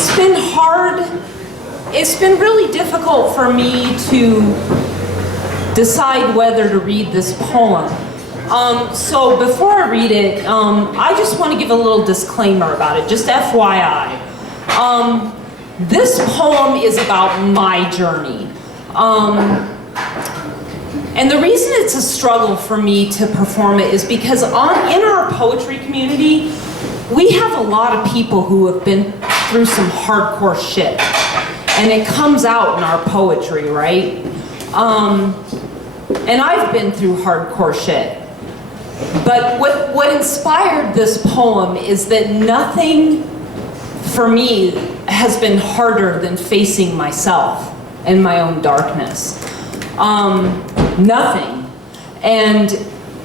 It's been hard. It's been really difficult for me to decide whether to read this poem. So before I read it, I just want to give a little disclaimer about it, just FYI. This poem is about my journey. And the reason it's a struggle for me to perform it is because in our poetry community, we have a lot of people who have been through some hardcore shit. And it comes out in our poetry, right? And I've been through hardcore shit. But what inspired this poem is that nothing for me has been harder than facing myself and my own darkness. Nothing. And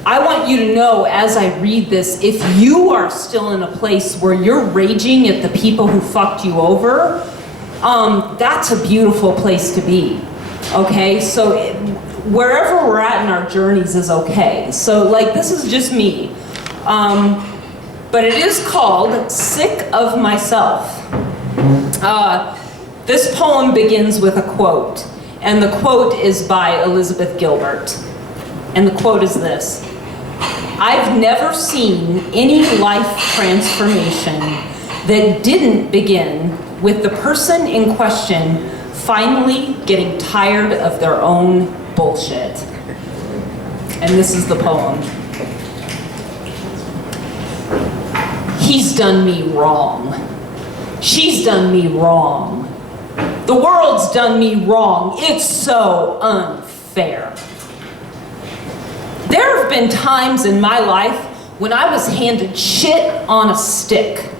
I want you to know as I read this, if you are still in a place where you're raging at the people who fucked you over, that's a beautiful place to be. Okay? So wherever we're at in our journeys is okay. So like this is just me. But it is called Sick of Myself. This poem begins with a quote. And the quote is by Elizabeth Gilbert. And the quote is this: "I've never seen any life transformation that didn't begin with the person in question finally getting tired of their own bullshit." And this is the poem. He's done me wrong. She's done me wrong. The world's done me wrong. It's so unfair. There have been times in my life when I was handed shit on a stick.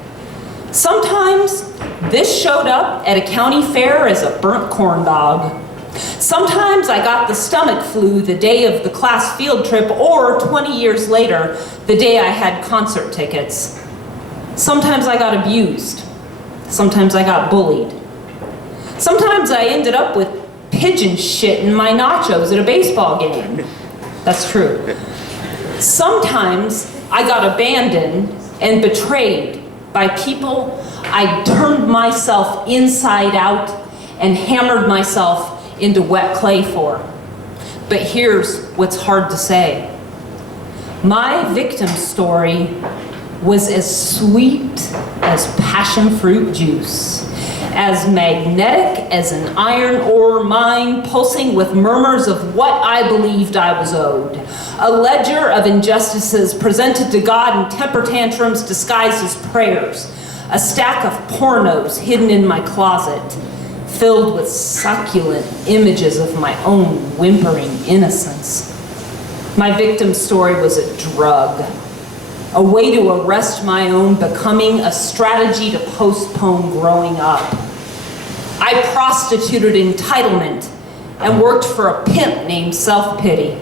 Sometimes this showed up at a county fair as a burnt corn dog. Sometimes I got the stomach flu the day of the class field trip, or 20 years later, the day I had concert tickets. Sometimes I got abused. Sometimes I got bullied. Sometimes I ended up with pigeon shit in my nachos at a baseball game. That's true. Sometimes I got abandoned and betrayed by people I turned myself inside out and hammered myself into wet clay for. But here's what's hard to say. My victim story was as sweet as passion fruit juice, as magnetic as an iron ore mine pulsing with murmurs of what I believed I was owed. A ledger of injustices presented to God in temper tantrums disguised as prayers. A stack of pornos hidden in my closet, filled with succulent images of my own whimpering innocence. My victim story was a drug, a way to arrest my own becoming, a strategy to postpone growing up. I prostituted entitlement and worked for a pimp named self-pity.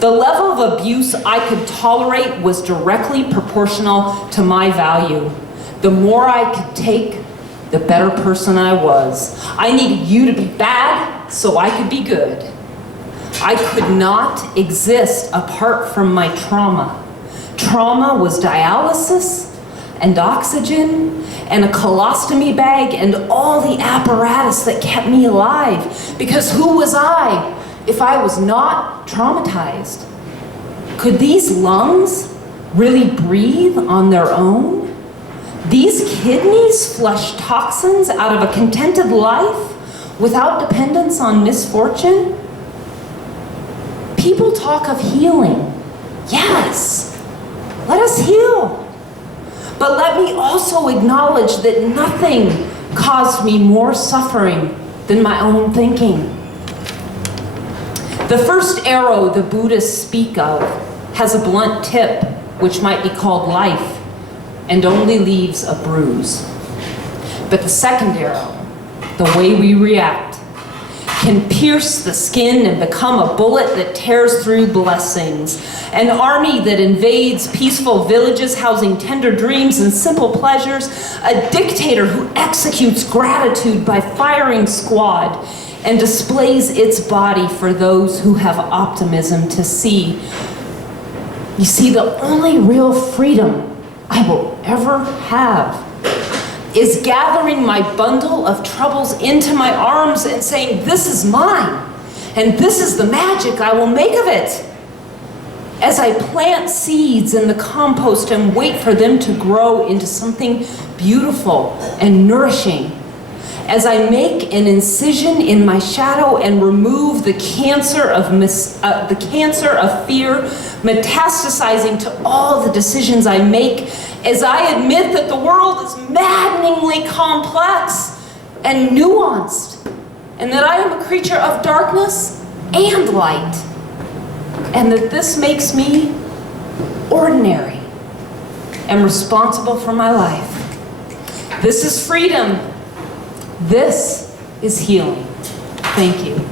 The level of abuse I could tolerate was directly proportional to my value. The more I could take, the better person I was. I needed you to be bad so I could be good. I could not exist apart from my trauma. Trauma was dialysis and oxygen and a colostomy bag and all the apparatus that kept me alive. Because who was I if I was not traumatized? Could these lungs really breathe on their own? These kidneys flush toxins out of a contented life without dependence on misfortune? People talk of healing. Yes, let us heal. But let me also acknowledge that nothing caused me more suffering than my own thinking. The first arrow the Buddhists speak of has a blunt tip, which might be called life, and only leaves a bruise. But the second arrow, the way we react, can pierce the skin and become a bullet that tears through blessings. An army that invades peaceful villages housing tender dreams and simple pleasures. A dictator who executes gratitude by firing squad and displays its body for those who have optimism to see. You see, the only real freedom I will ever have is gathering my bundle of troubles into my arms and saying, this is mine, and this is the magic I will make of it. As I plant seeds in the compost and wait for them to grow into something beautiful and nourishing. As I make an incision in my shadow and remove the cancer of fear, metastasizing to all the decisions I make, as I admit that the world is maddeningly complex and nuanced, and that I am a creature of darkness and light, and that this makes me ordinary and responsible for my life. This is freedom. This is healing. Thank you.